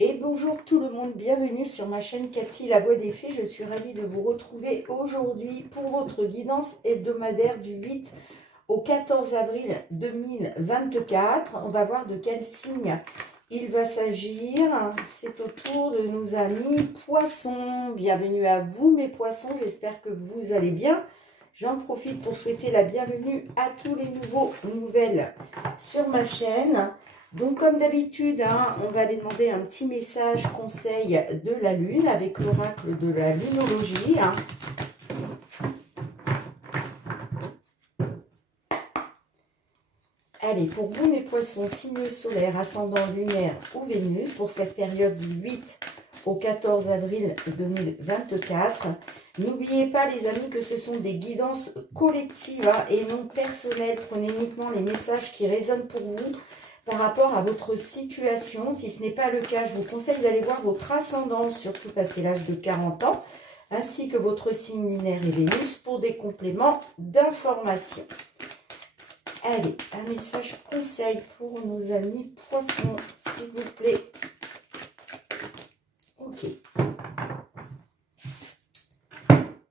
Et bonjour tout le monde, bienvenue sur ma chaîne Cathy La Voix des Fées. Je suis ravie de vous retrouver aujourd'hui pour votre guidance hebdomadaire du 8 au 14 avril 2024. On va voir de quel signe il va s'agir. C'est au tour de nos amis poissons. Bienvenue à vous mes poissons, j'espère que vous allez bien. J'en profite pour souhaiter la bienvenue à tous les nouvelles sur ma chaîne. Donc comme d'habitude, on va aller demander un petit message conseil de la lune avec l'oracle de la lunologie. Allez, pour vous mes poissons, signe solaire, ascendant lunaire ou Vénus, pour cette période du 8 au 14 avril 2024. N'oubliez pas les amis que ce sont des guidances collectives et non personnelles. Prenez uniquement les messages qui résonnent pour vous par rapport à votre situation. Si ce n'est pas le cas, je vous conseille d'aller voir votre ascendance, surtout passé l'âge de 40 ans, ainsi que votre signe lunaire et Vénus pour des compléments d'information. Allez, un message conseil pour nos amis poissons, s'il vous plaît. Ok.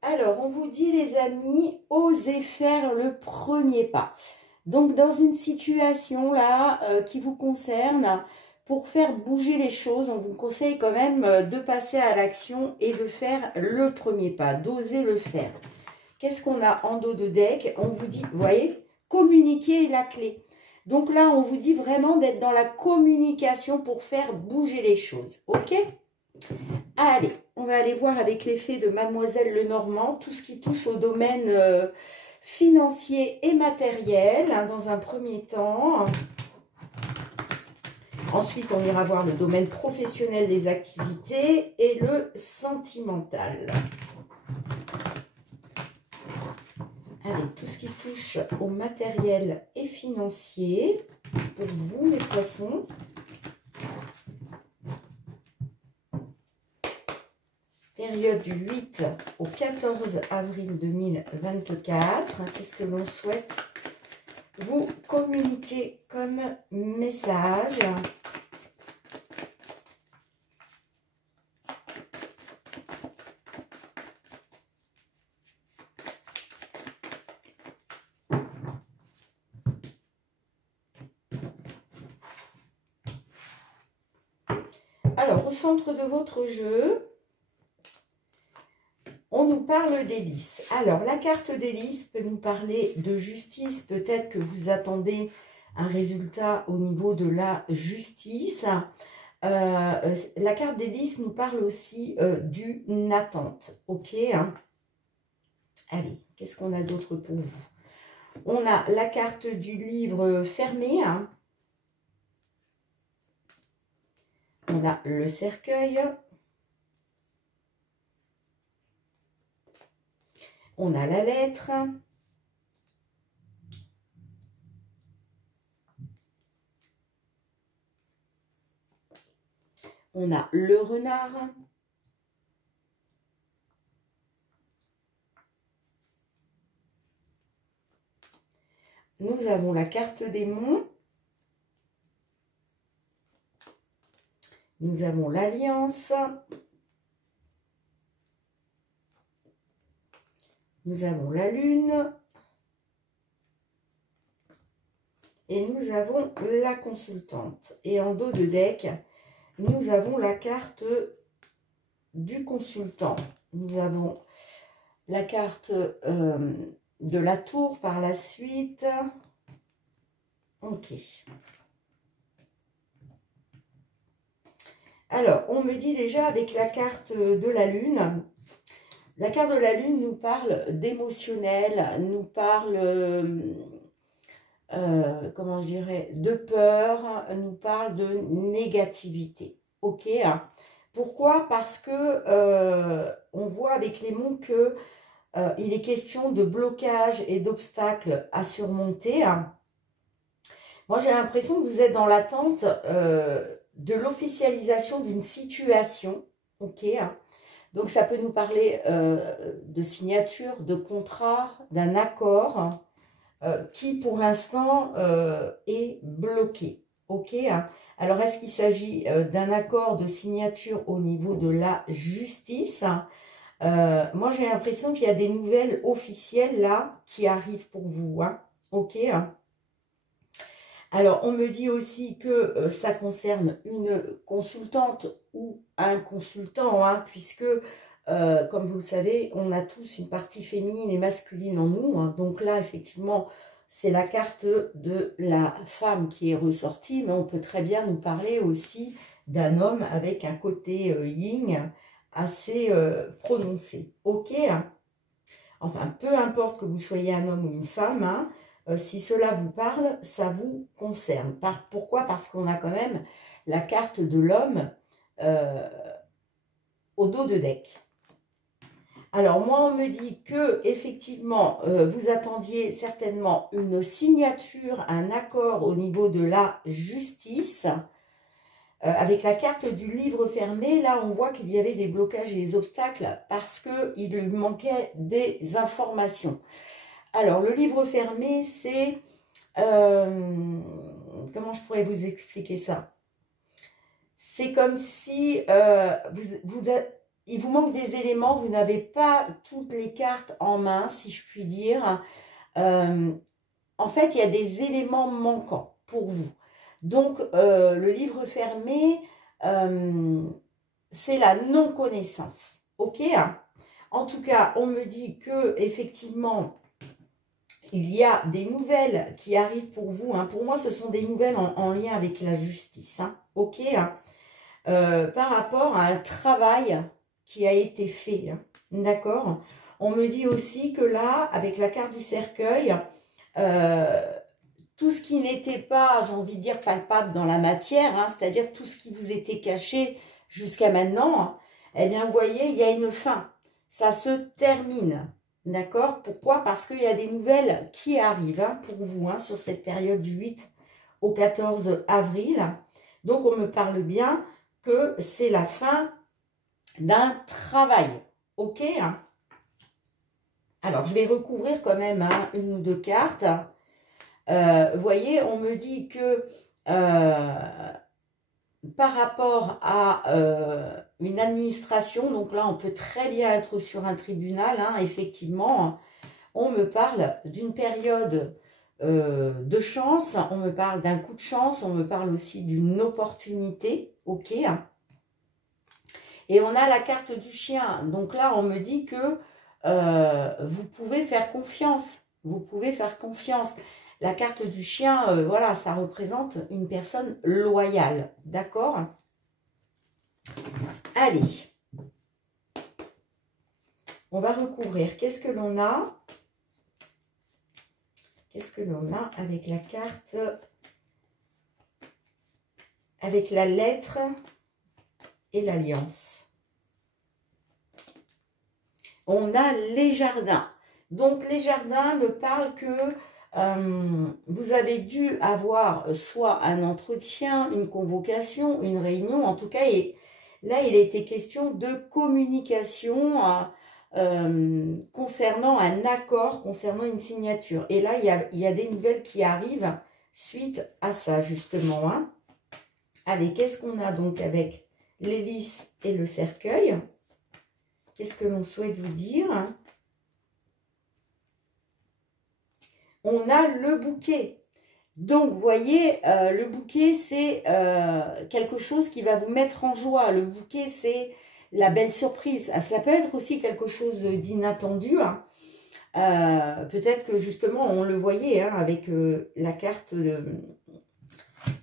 Alors, on vous dit les amis, osez faire le premier pas. Donc, dans une situation là qui vous concerne, pour faire bouger les choses, on vous conseille quand même de passer à l'action et de faire le premier pas, d'oser le faire. Qu'est-ce qu'on a en dos de deck? On vous dit, vous voyez, communiquer est la clé. Donc là, on vous dit vraiment d'être dans la communication pour faire bouger les choses. Ok? Allez, on va aller voir avec les fées de Mademoiselle Lenormand, tout ce qui touche au domaine financier et matériel, dans un premier temps. Ensuite, on ira voir le domaine professionnel des activités et le sentimental. Allez, tout ce qui touche au matériel et financier, pour vous mes poissons. Période du 8 au 14 avril 2024. Qu'est-ce que l'on souhaite vous communiquer comme message? Alors, au centre de votre jeu, on nous parle d'hélice. Alors, la carte d'hélice peut nous parler de justice. Peut-être que vous attendez un résultat au niveau de la justice. La carte d'hélice nous parle aussi d'une attente. Ok, Allez, qu'est-ce qu'on a d'autre pour vous? On a la carte du livre fermé. On a le cercueil. On a la lettre. On a le renard. Nous avons la carte des monts. Nous avons l'alliance. Nous avons la lune. Et nous avons la consultante. Et en dos de deck, nous avons la carte du consultant. Nous avons la carte de la tour par la suite. Ok. Alors, on me dit déjà avec la carte de la lune. La carte de la lune nous parle d'émotionnel, nous parle, comment je dirais, de peur, nous parle de négativité. Ok, Pourquoi? Parce que on voit avec les mots que il est question de blocage et d'obstacles à surmonter. Moi, j'ai l'impression que vous êtes dans l'attente de l'officialisation d'une situation. Ok, Donc, ça peut nous parler de signature, de contrat, d'un accord qui, pour l'instant, est bloqué. Ok, Alors, est-ce qu'il s'agit d'un accord de signature au niveau de la justice? Moi, j'ai l'impression qu'il y a des nouvelles officielles là qui arrivent pour vous. Hein. Ok. Alors, on me dit aussi que ça concerne une consultante ou un consultant, hein, puisque, comme vous le savez, on a tous une partie féminine et masculine en nous. Hein. Donc là, effectivement, c'est la carte de la femme qui est ressortie, mais on peut très bien nous parler aussi d'un homme avec un côté yin assez prononcé. Ok, hein. Enfin, peu importe que vous soyez un homme ou une femme, hein, si cela vous parle, ça vous concerne. Pourquoi? Parce qu'on a quand même la carte de l'homme au dos de deck. Alors, moi, on me dit que effectivement, vous attendiez certainement une signature, un accord au niveau de la justice. Avec la carte du livre fermé, là, on voit qu'il y avait des blocages et des obstacles parce qu'il lui manquait des informations. Alors, le livre fermé, c'est... comment je pourrais vous expliquer ça? C'est comme si il vous manque des éléments, vous n'avez pas toutes les cartes en main, si je puis dire. En fait, il y a des éléments manquants pour vous. Donc, le livre fermé, c'est la non-connaissance. Ok? En tout cas, on me dit que effectivement, il y a des nouvelles qui arrivent pour vous. Hein. Pour moi, ce sont des nouvelles en lien avec la justice. Hein. Ok? Par rapport à un travail qui a été fait. Hein. D'accord? On me dit aussi que là, avec la carte du cercueil, tout ce qui n'était pas, j'ai envie de dire, palpable dans la matière, hein, c'est-à-dire tout ce qui vous était caché jusqu'à maintenant, hein, eh bien, vous voyez, il y a une fin. Ça se termine. D'accord? Pourquoi? Parce qu'il y a des nouvelles qui arrivent hein, pour vous hein, sur cette période du 8 au 14 avril. Donc, on me parle bien que c'est la fin d'un travail. Ok? Alors, je vais recouvrir quand même hein, une ou deux cartes. Vous voyez, on me dit que par rapport à une administration, donc là, on peut très bien être sur un tribunal, hein, effectivement, on me parle d'une période de chance, on me parle d'un coup de chance, on me parle aussi d'une opportunité, ok. Et on a la carte du chien, donc là, on me dit que vous pouvez faire confiance, vous pouvez faire confiance. La carte du chien, voilà, ça représente une personne loyale, d'accord? Allez, on va recouvrir. Qu'est-ce que l'on a? Qu'est-ce que l'on a avec la carte, avec la lettre et l'alliance? On a les jardins. Donc, les jardins me parlent que vous avez dû avoir soit un entretien, une convocation, une réunion, en tout cas, et là, il a été question de communication concernant un accord, concernant une signature. Et là, il y a des nouvelles qui arrivent suite à ça, justement. Hein. Allez, qu'est-ce qu'on a donc avec l'hélice et le cercueil? Qu'est-ce que l'on souhaite vous dire? On a le bouquet. Donc, vous voyez, le bouquet, c'est quelque chose qui va vous mettre en joie. Le bouquet, c'est la belle surprise. Ça peut être aussi quelque chose d'inattendu. Hein. Peut-être que, justement, on le voyait hein, avec la carte de...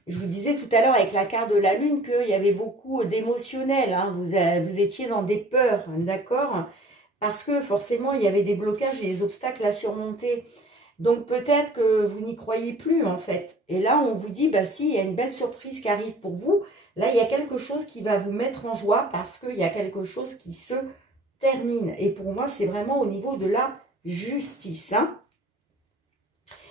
Je vous disais tout à l'heure avec la carte de la lune qu'il y avait beaucoup d'émotionnel. Hein. Vous étiez dans des peurs, d'accord? Parce que, forcément, il y avait des blocages et des obstacles à surmonter. Donc, peut-être que vous n'y croyez plus, en fait. Et là, on vous dit, bah si, il y a une belle surprise qui arrive pour vous. Là, il y a quelque chose qui va vous mettre en joie parce qu'il y a quelque chose qui se termine. Et pour moi, c'est vraiment au niveau de la justice. Hein.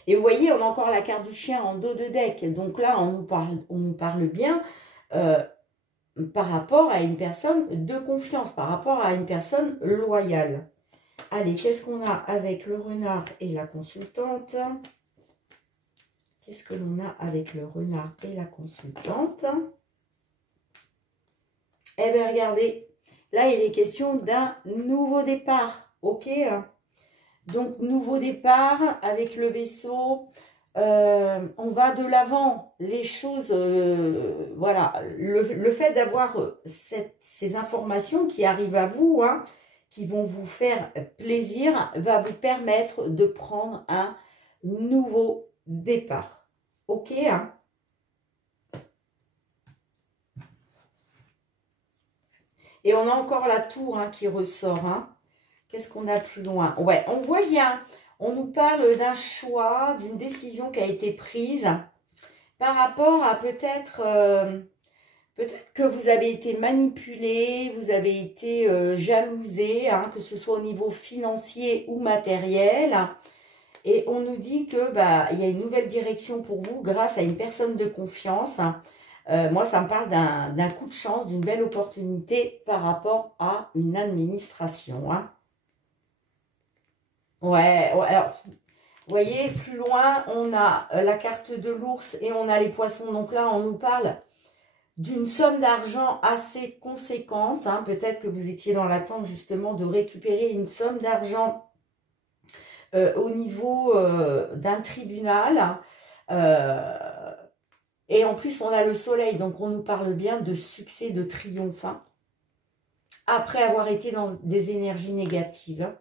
Et vous voyez, on a encore la carte du chien en dos de deck. Donc là, on nous parle bien par rapport à une personne de confiance, par rapport à une personne loyale. Allez, qu'est-ce qu'on a avec le renard et la consultante? Qu'est-ce que l'on a avec le renard et la consultante? Eh bien, regardez, là, il est question d'un nouveau départ, ok? Donc, nouveau départ avec le vaisseau. On va de l'avant. Les choses, voilà, le fait d'avoir ces informations qui arrivent à vous, hein, qui vont vous faire plaisir, va vous permettre de prendre un nouveau départ. Ok, hein? Et on a encore la tour, hein, qui ressort. Hein. Qu'est-ce qu'on a plus loin? Ouais, on voit bien. On nous parle d'un choix, d'une décision qui a été prise par rapport à peut-être que vous avez été manipulé, vous avez été jalousé, hein, que ce soit au niveau financier ou matériel. Et on nous dit que bah, il y a une nouvelle direction pour vous grâce à une personne de confiance. Moi, ça me parle d'un coup de chance, d'une belle opportunité par rapport à une administration. Hein. Ouais, alors, vous voyez, plus loin, on a la carte de l'ours et on a les poissons. Donc là, on nous parle d'une somme d'argent assez conséquente. Hein. Peut-être que vous étiez dans l'attente justement de récupérer une somme d'argent au niveau d'un tribunal. Et en plus, on a le soleil, donc on nous parle bien de succès, de triomphe. Hein. Après avoir été dans des énergies négatives.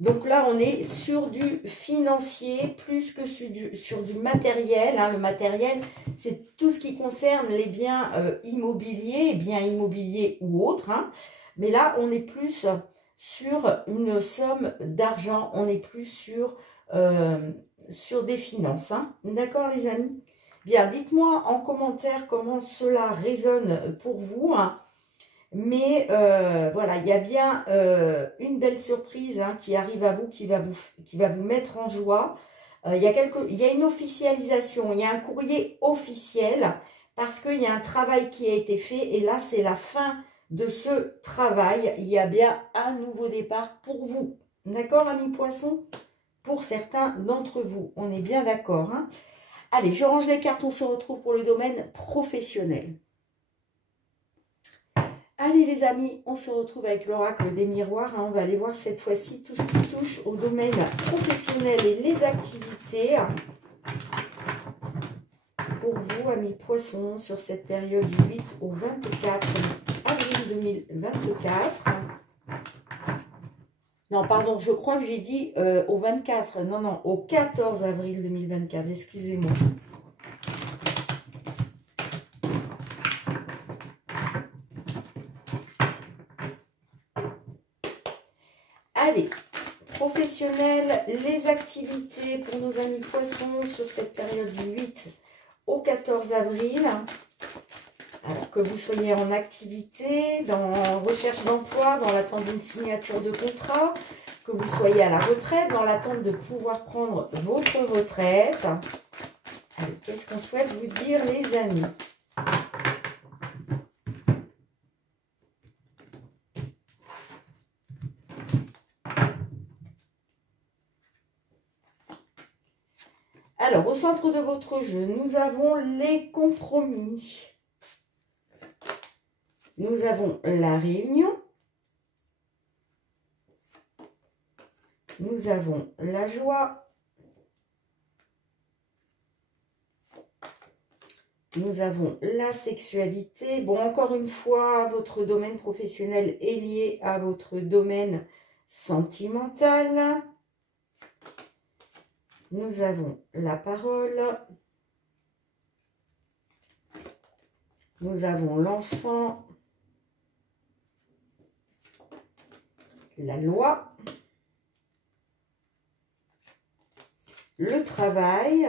Donc là, on est sur du financier plus que sur du matériel. Hein. Le matériel, c'est tout ce qui concerne les biens immobiliers, biens immobiliers ou autres. Hein. Mais là, on est plus sur une somme d'argent. On est plus sur des finances. Hein. D'accord, les amis? Bien, dites-moi en commentaire comment cela résonne pour vous. Hein. Mais voilà, il y a bien une belle surprise, hein, qui arrive à vous, qui va vous mettre en joie. Il y a une officialisation, il y a un courrier officiel parce qu'il y a un travail qui a été fait. Et là, c'est la fin de ce travail. Il y a bien un nouveau départ pour vous. D'accord, amis poissons? Pour certains d'entre vous, on est bien d'accord. Hein. Allez, je range les cartes, on se retrouve pour le domaine professionnel. Allez les amis, on se retrouve avec l'oracle des miroirs. Hein. On va aller voir cette fois-ci tout ce qui touche au domaine professionnel et les activités. Pour vous, amis poissons, sur cette période du 8 au 24 avril 2024. Non, pardon, je crois que j'ai dit au 24. Non, non, au 14 avril 2024. Excusez-moi. Allez, professionnel, les activités pour nos amis poissons sur cette période du 8 au 14 avril. Alors que vous soyez en activité, dans recherche d'emploi, dans l'attente d'une signature de contrat, que vous soyez à la retraite, dans l'attente de pouvoir prendre votre retraite. Allez, qu'est-ce qu'on souhaite vous dire les amis ? Alors, au centre de votre jeu, nous avons les compromis. Nous avons la réunion. Nous avons la joie. Nous avons la sexualité. Bon, encore une fois, votre domaine professionnel est lié à votre domaine sentimental. Nous avons la parole. Nous avons l'enfant. La loi. Le travail.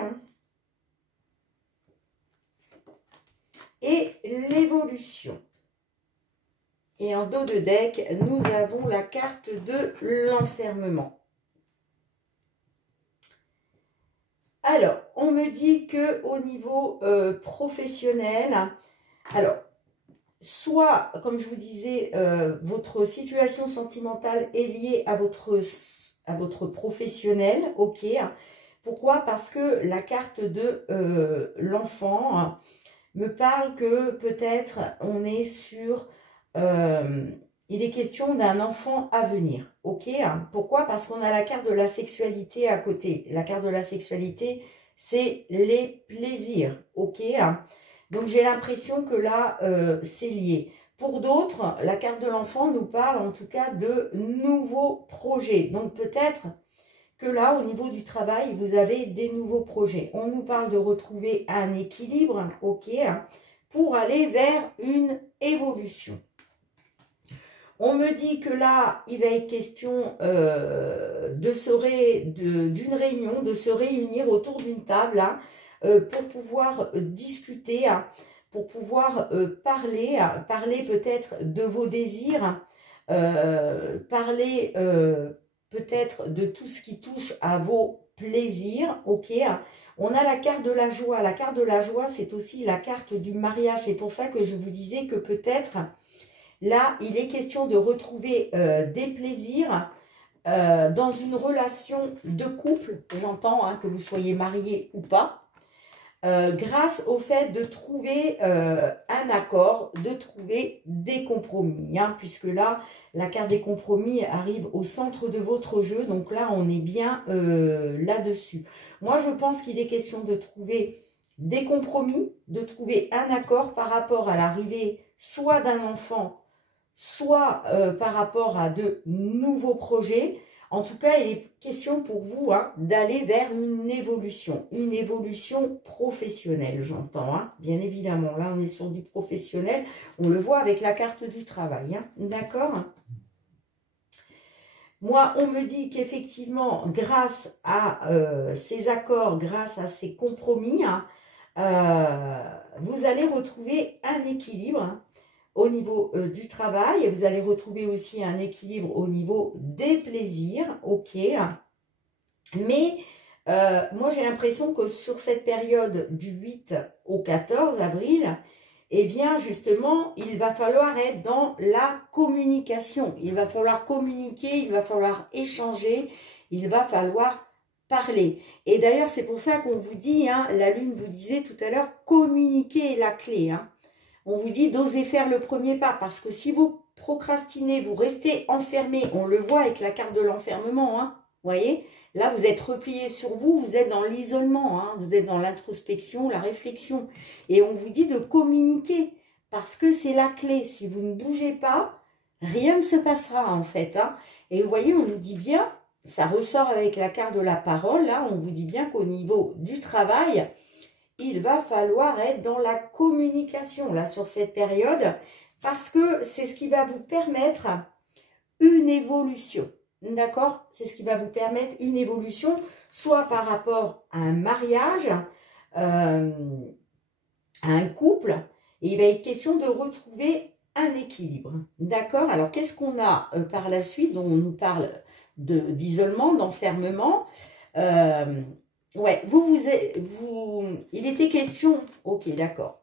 Et l'évolution. Et en dos de deck, nous avons la carte de l'enfermement. Alors, on me dit que au niveau professionnel, alors, soit, comme je vous disais, votre situation sentimentale est liée à votre professionnel, ok. Pourquoi? Parce que la carte de l'enfant me parle que peut-être on est sur... il est question d'un enfant à venir, ok? Pourquoi? Parce qu'on a la carte de la sexualité à côté. La carte de la sexualité, c'est les plaisirs, ok? Donc, j'ai l'impression que là, c'est lié. Pour d'autres, la carte de l'enfant nous parle en tout cas de nouveaux projets. Donc, peut-être que là, au niveau du travail, vous avez des nouveaux projets. On nous parle de retrouver un équilibre, ok, pour aller vers une évolution. On me dit que là, il va être question d'une réunion, de se réunir autour d'une table pour pouvoir discuter, pour pouvoir parler peut-être de vos désirs, parler peut-être de tout ce qui touche à vos plaisirs, ok. On a la carte de la joie. La carte de la joie, c'est aussi la carte du mariage. C'est pour ça que je vous disais que peut-être... Là, il est question de retrouver des plaisirs dans une relation de couple, j'entends que vous soyez marié ou pas, grâce au fait de trouver un accord, de trouver des compromis, puisque là, la carte des compromis arrive au centre de votre jeu, donc là, on est bien là-dessus. Moi, je pense qu'il est question de trouver des compromis, de trouver un accord par rapport à l'arrivée soit d'un enfant, soit par rapport à de nouveaux projets. En tout cas, il est question pour vous d'aller vers une évolution professionnelle, j'entends, bien évidemment. Là, on est sur du professionnel, on le voit avec la carte du travail, d'accord? Moi, on me dit qu'effectivement, grâce à ces accords, grâce à ces compromis, vous allez retrouver un équilibre au niveau du travail, et vous allez retrouver aussi un équilibre au niveau des plaisirs, ok. Mais moi, j'ai l'impression que sur cette période du 8 au 14 avril, eh bien, justement, il va falloir être dans la communication. Il va falloir communiquer, il va falloir échanger, il va falloir parler. Et d'ailleurs, c'est pour ça qu'on vous dit, la Lune vous disait tout à l'heure, communiquer est la clé, On vous dit d'oser faire le premier pas, parce que si vous procrastinez, vous restez enfermé, on le voit avec la carte de l'enfermement, vous voyez, là vous êtes replié sur vous, vous êtes dans l'isolement, vous êtes dans l'introspection, la réflexion, et on vous dit de communiquer, parce que c'est la clé. Si vous ne bougez pas, rien ne se passera en fait, Et vous voyez, on nous dit bien, ça ressort avec la carte de la parole, là, on vous dit bien qu'au niveau du travail, il va falloir être dans la communication, là, sur cette période, parce que c'est ce qui va vous permettre une évolution, d'accord? C'est ce qui va vous permettre une évolution, soit par rapport à un mariage, à un couple, et il va être question de retrouver un équilibre, d'accord? Alors, qu'est-ce qu'on a par la suite, dont on nous parle d'isolement, d'enfermement, ouais, il était question, ok, d'accord.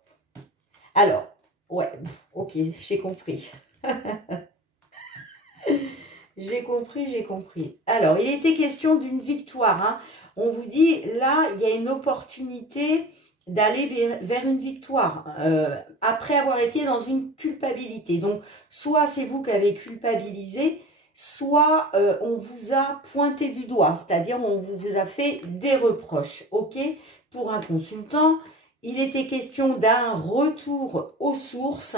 Alors, ouais, ok, j'ai compris. J'ai compris. Alors, il était question d'une victoire, On vous dit, là, il y a une opportunité d'aller vers une victoire, après avoir été dans une culpabilité. Donc, soit c'est vous qui avez culpabilisé, soit on vous a pointé du doigt, c'est-à-dire on vous a fait des reproches, ok? Pour un consultant, il était question d'un retour aux sources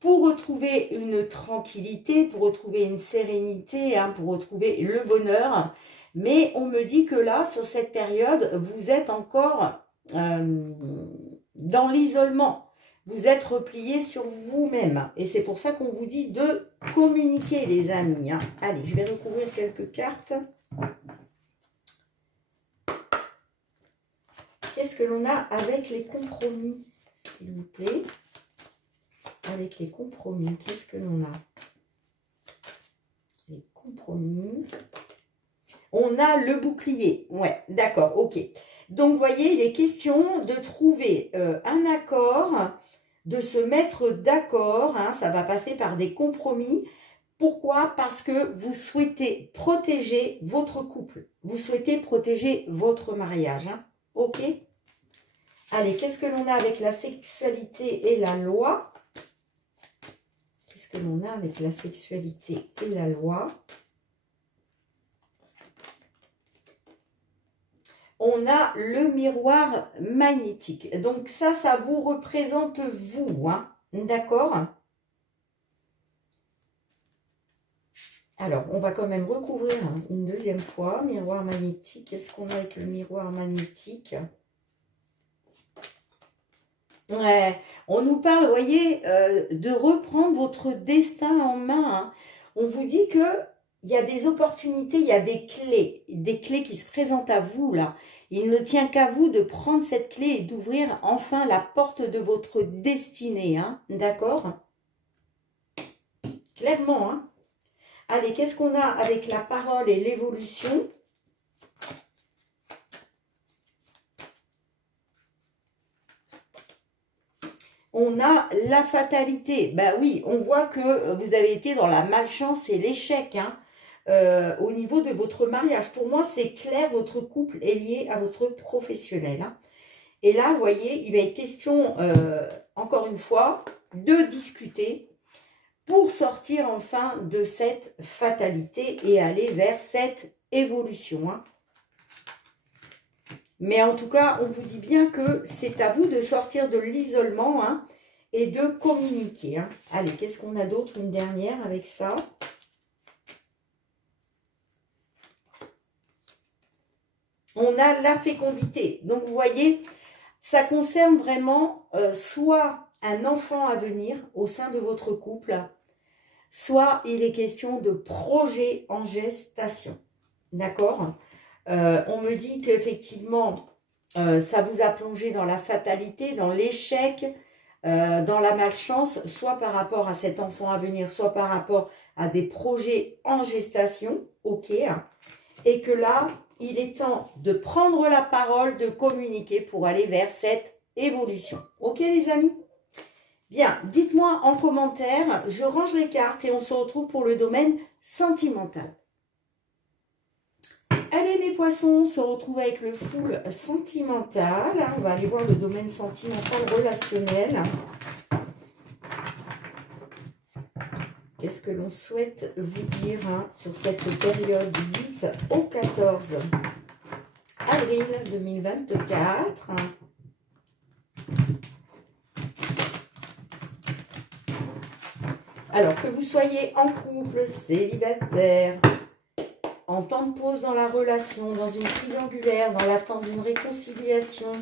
pour retrouver une tranquillité, pour retrouver une sérénité, pour retrouver le bonheur. Mais on me dit que là, sur cette période, vous êtes encore dans l'isolement. Vous êtes replié sur vous-même. Et c'est pour ça qu'on vous dit de communiquer, les amis. Allez, je vais recouvrir quelques cartes. Qu'est-ce que l'on a avec les compromis, s'il vous plaît? Avec les compromis, qu'est-ce que l'on a? Les compromis. On a le bouclier. Ouais, d'accord, ok. Donc, vous voyez, il est question de trouver un accord, de se mettre d'accord, ça va passer par des compromis Pourquoi? Parce que vous souhaitez protéger votre couple. Vous souhaitez protéger votre mariage. Hein. Ok? Allez, qu'est-ce que l'on a avec la sexualité et la loi? Qu'est-ce que l'on a avec la sexualité et la loi? On a le miroir magnétique. Donc ça vous représente vous. Hein. D'accord? Alors, on va quand même recouvrir une deuxième fois. Miroir magnétique. Qu'est-ce qu'on a avec le miroir magnétique? Ouais, on nous parle, vous voyez, de reprendre votre destin en main. Hein. On vous dit que il y a des opportunités, il y a des clés qui se présentent à vous là. Il ne tient qu'à vous de prendre cette clé et d'ouvrir enfin la porte de votre destinée. Hein. D'accord? Clairement, hein. Allez, qu'est-ce qu'on a avec la parole et l'évolution? On a la fatalité. Ben oui, on voit que vous avez été dans la malchance et l'échec hein, au niveau de votre mariage. Pour moi, c'est clair, votre couple est lié à votre professionnel. Hein. Et là, vous voyez, il va être question, encore une fois, de discuter pour sortir enfin de cette fatalité et aller vers cette évolution. Hein. Mais en tout cas, on vous dit bien que c'est à vous de sortir de l'isolement hein, et de communiquer. Hein. Allez, qu'est-ce qu'on a d'autre? Une dernière avec ça. On a la fécondité. Donc, vous voyez, ça concerne vraiment soit un enfant à venir au sein de votre couple, soit il est question de projet en gestation. D'accord? On me dit qu'effectivement, ça vous a plongé dans la fatalité, dans l'échec, dans la malchance, soit par rapport à cet enfant à venir, soit par rapport à des projets en gestation. Ok? Et que là, il est temps de prendre la parole, de communiquer pour aller vers cette évolution. Ok les amis? Bien, dites-moi en commentaire, je range les cartes et on se retrouve pour le domaine sentimental. Allez mes poissons, on se retrouve avec le full sentimental. On va aller voir le domaine sentimental relationnel. Qu'est-ce que l'on souhaite vous dire hein, sur cette période du 8 au 14 avril 2024 ? Alors, que vous soyez en couple, célibataire, en temps de pause dans la relation, dans une triangulaire, dans l'attente d'une réconciliation,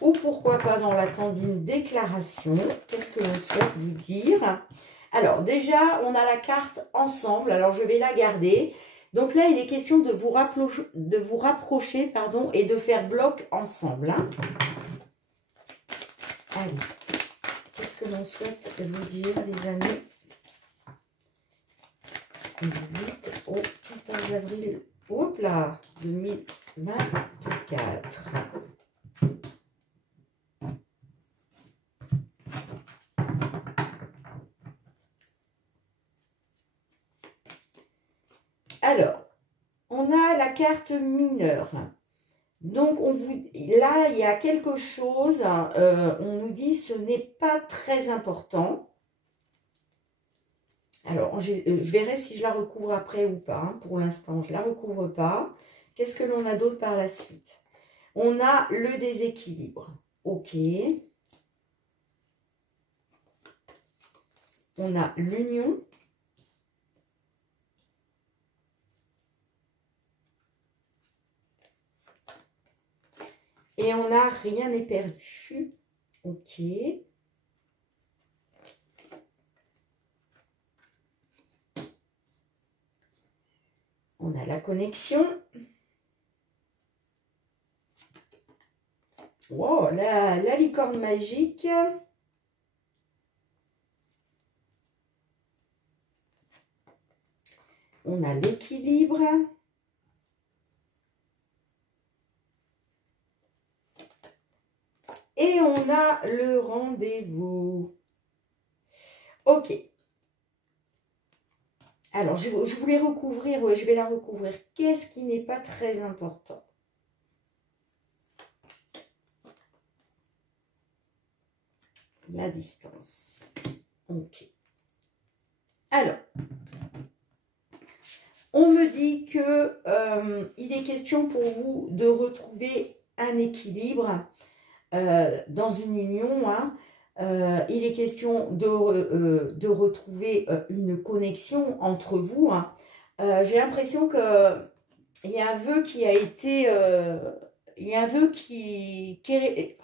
ou pourquoi pas dans l'attente d'une déclaration, qu'est-ce que l'on souhaite vous dire ? Alors, déjà, on a la carte ensemble, alors je vais la garder. Donc là, il est question de vous rapprocher, pardon, et de faire bloc ensemble. Hein. Allez, qu'est-ce que l'on souhaite vous dire, les amis ? Du 8 au 14 avril, hop là, 2024. Alors, on a la carte mineure. Donc, là, il y a quelque chose, on nous dit ce n'est pas très important. Alors, je verrai si je la recouvre après ou pas. Hein. Pour l'instant, je ne la recouvre pas. Qu'est-ce que l'on a d'autre par la suite? On a le déséquilibre. Ok. On a l'union. Et on a rien n'est perdu. Ok. On a la connexion. Wow, la licorne magique. On a l'équilibre. Et on a le rendez-vous. Ok. Alors, je voulais recouvrir, ouais, je vais la recouvrir. Qu'est-ce qui n'est pas très important? La distance. Ok. Alors, on me dit que il est question pour vous de retrouver un équilibre dans une union. Hein. Il est question de retrouver une connexion entre vous. Hein. J'ai l'impression que il y a un vœu qui a été... il y a un vœu qui est...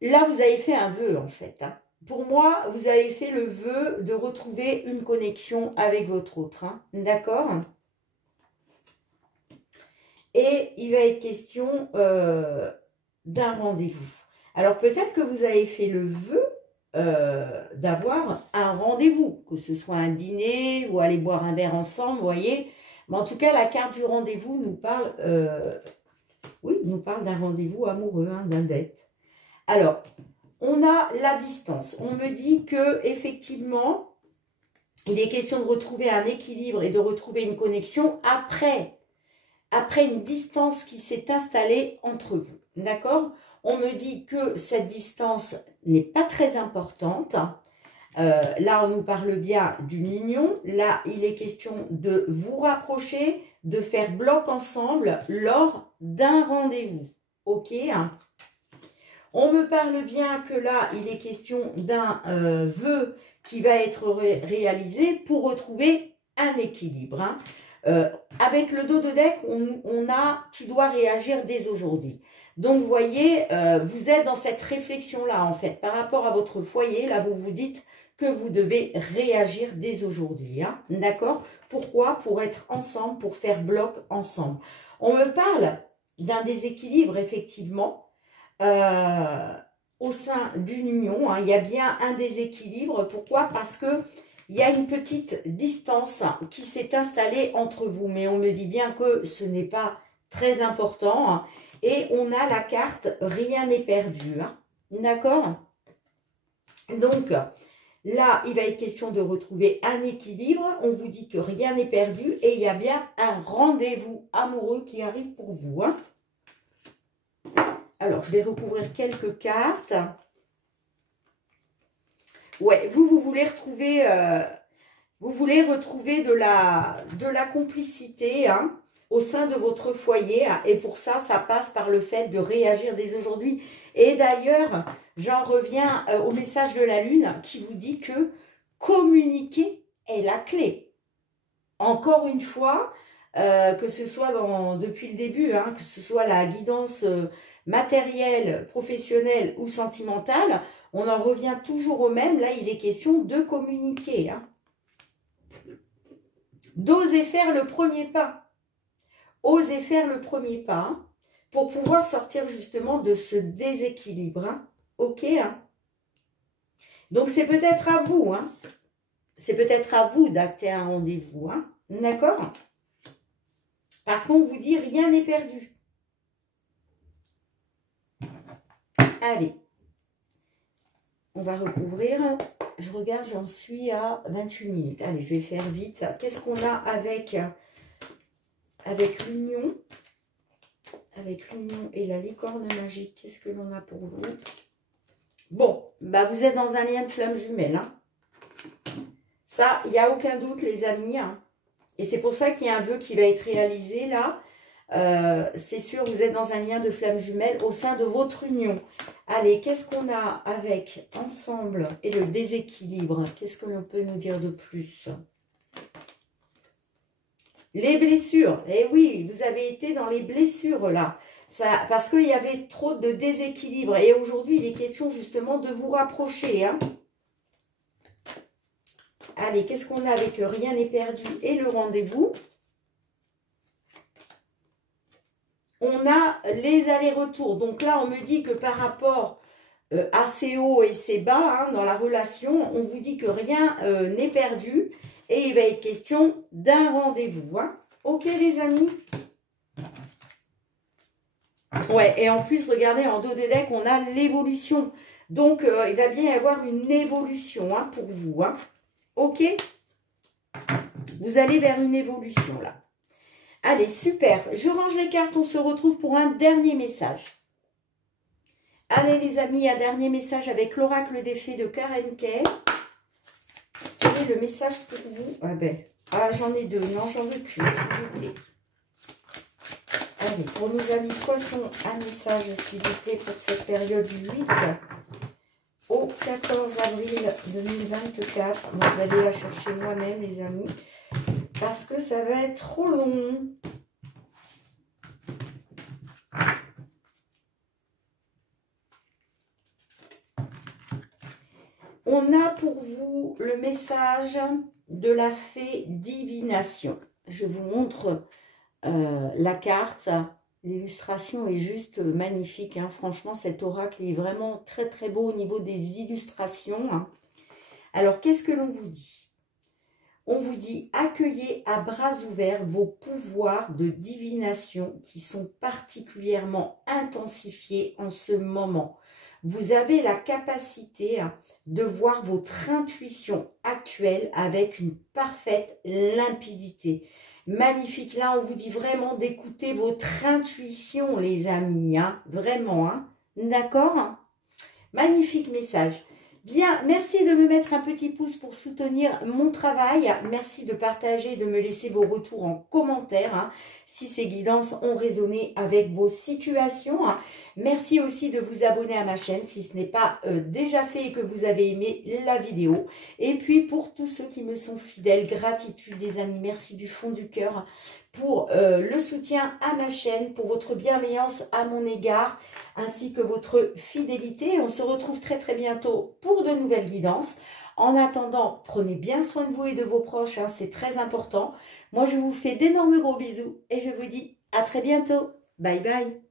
Là, vous avez fait un vœu, en fait. Hein. Pour moi, vous avez fait le vœu de retrouver une connexion avec votre autre. Hein. D'accord? Et il va être question d'un rendez-vous. Alors, peut-être que vous avez fait le vœu d'avoir un rendez-vous, que ce soit un dîner ou aller boire un verre ensemble, vous voyez. Mais en tout cas, la carte du rendez-vous nous parle, oui, nous parle d'un rendez-vous amoureux, hein, d'un date. Alors, on a la distance. On me dit que effectivement, il est question de retrouver un équilibre et de retrouver une connexion après une distance qui s'est installée entre vous. D'accord? On me dit que cette distance n'est pas très importante. Là, on nous parle bien d'une union. Là, il est question de vous rapprocher, de faire bloc ensemble lors d'un rendez-vous. Ok? On me parle bien que là, il est question d'un vœu qui va être réalisé pour retrouver un équilibre. Hein. Avec le dos de deck, on a « tu dois réagir dès aujourd'hui ». Donc, vous voyez, vous êtes dans cette réflexion-là, en fait. Par rapport à votre foyer, là, vous vous dites que vous devez réagir dès aujourd'hui. Hein. D'accord? Pourquoi? Pour être ensemble, pour faire bloc ensemble. On me parle d'un déséquilibre, effectivement, au sein d'une union. Hein. Il y a bien un déséquilibre. Pourquoi? Parce que il y a une petite distance qui s'est installée entre vous. Mais on me dit bien que ce n'est pas très important. Hein. Et on a la carte « Rien n'est perdu hein. ». D'accord? Donc, là, il va être question de retrouver un équilibre. On vous dit que rien n'est perdu. Et il y a bien un rendez-vous amoureux qui arrive pour vous. Hein. Alors, je vais recouvrir quelques cartes. Ouais, vous voulez retrouver, de la complicité hein, au sein de votre foyer. Hein, et pour ça, ça passe par le fait de réagir dès aujourd'hui. Et d'ailleurs, j'en reviens au message de la Lune qui vous dit que communiquer est la clé. Encore une fois, que ce soit depuis le début, hein, que ce soit la guidance matérielle, professionnelle ou sentimentale, on en revient toujours au même. Là, il est question de communiquer. Hein. D'oser faire le premier pas. Oser faire le premier pas hein, pour pouvoir sortir justement de ce déséquilibre. Hein. Ok hein. Donc, c'est peut-être à vous. Hein. C'est peut-être à vous d'acter un rendez-vous. Hein. D'accord? Parce qu'on vous dit rien n'est perdu. Allez. On va recouvrir. Je regarde, j'en suis à 28 minutes. Allez, je vais faire vite. Qu'est-ce qu'on a avec l'union? Avec l'union et la licorne magique, qu'est-ce que l'on a pour vous? Bon, bah vous êtes dans un lien de flamme jumelle. Hein. Ça, il n'y a aucun doute, les amis. Hein. Et c'est pour ça qu'il y a un vœu qui va être réalisé là. C'est sûr, vous êtes dans un lien de flamme jumelle au sein de votre union. Allez, qu'est-ce qu'on a avec ensemble et le déséquilibre? Qu'est-ce que l'on peut nous dire de plus? Les blessures. Eh oui, vous avez été dans les blessures là. Ça, parce qu'il y avait trop de déséquilibre. Et aujourd'hui, il est question justement de vous rapprocher. Hein. Allez, qu'est-ce qu'on a avec rien n'est perdu et le rendez-vous? On a les allers-retours. Donc là, on me dit que par rapport à ces hauts et ces bas, hein, dans la relation, on vous dit que rien n'est perdu. Et il va être question d'un rendez-vous. Hein. Ok, les amis? Ouais, et en plus, regardez, en dos de deck, on a l'évolution. Donc, il va bien y avoir une évolution hein, pour vous. Hein. Ok? Vous allez vers une évolution là. Allez, super. Je range les cartes. On se retrouve pour un dernier message. Allez les amis, un dernier message avec l'oracle des fées de Karen Kay. Quel est le message pour vous? J'en ai deux. Non, j'en veux plus, s'il vous plaît. Allez, pour nos amis poissons, un message, s'il vous plaît, pour cette période du 8 au 14 avril 2024. Moi, je vais aller la chercher moi-même, les amis, parce que ça va être trop long. On a pour vous le message de la fée divination. Je vous montre la carte. L'illustration est juste magnifique. Hein. Franchement, cet oracle est vraiment très très beau au niveau des illustrations. Hein. Alors, qu'est-ce que l'on vous dit? On vous dit accueillez à bras ouverts vos pouvoirs de divination qui sont particulièrement intensifiés en ce moment. Vous avez la capacité de voir votre intuition actuelle avec une parfaite limpidité. Magnifique, là on vous dit vraiment d'écouter votre intuition les amis, hein, vraiment, hein, d'accord? Magnifique message. Bien, merci de me mettre un petit pouce pour soutenir mon travail. Merci de partager, de me laisser vos retours en commentaire, hein, si ces guidances ont résonné avec vos situations. Hein. Merci aussi de vous abonner à ma chaîne si ce n'est pas déjà fait et que vous avez aimé la vidéo. Et puis pour tous ceux qui me sont fidèles, gratitude les amis, merci du fond du cœur pour le soutien à ma chaîne, pour votre bienveillance à mon égard, ainsi que votre fidélité. On se retrouve très très bientôt pour de nouvelles guidances. En attendant, prenez bien soin de vous et de vos proches, hein, c'est très important. Moi, je vous fais d'énormes gros bisous et je vous dis à très bientôt. Bye bye.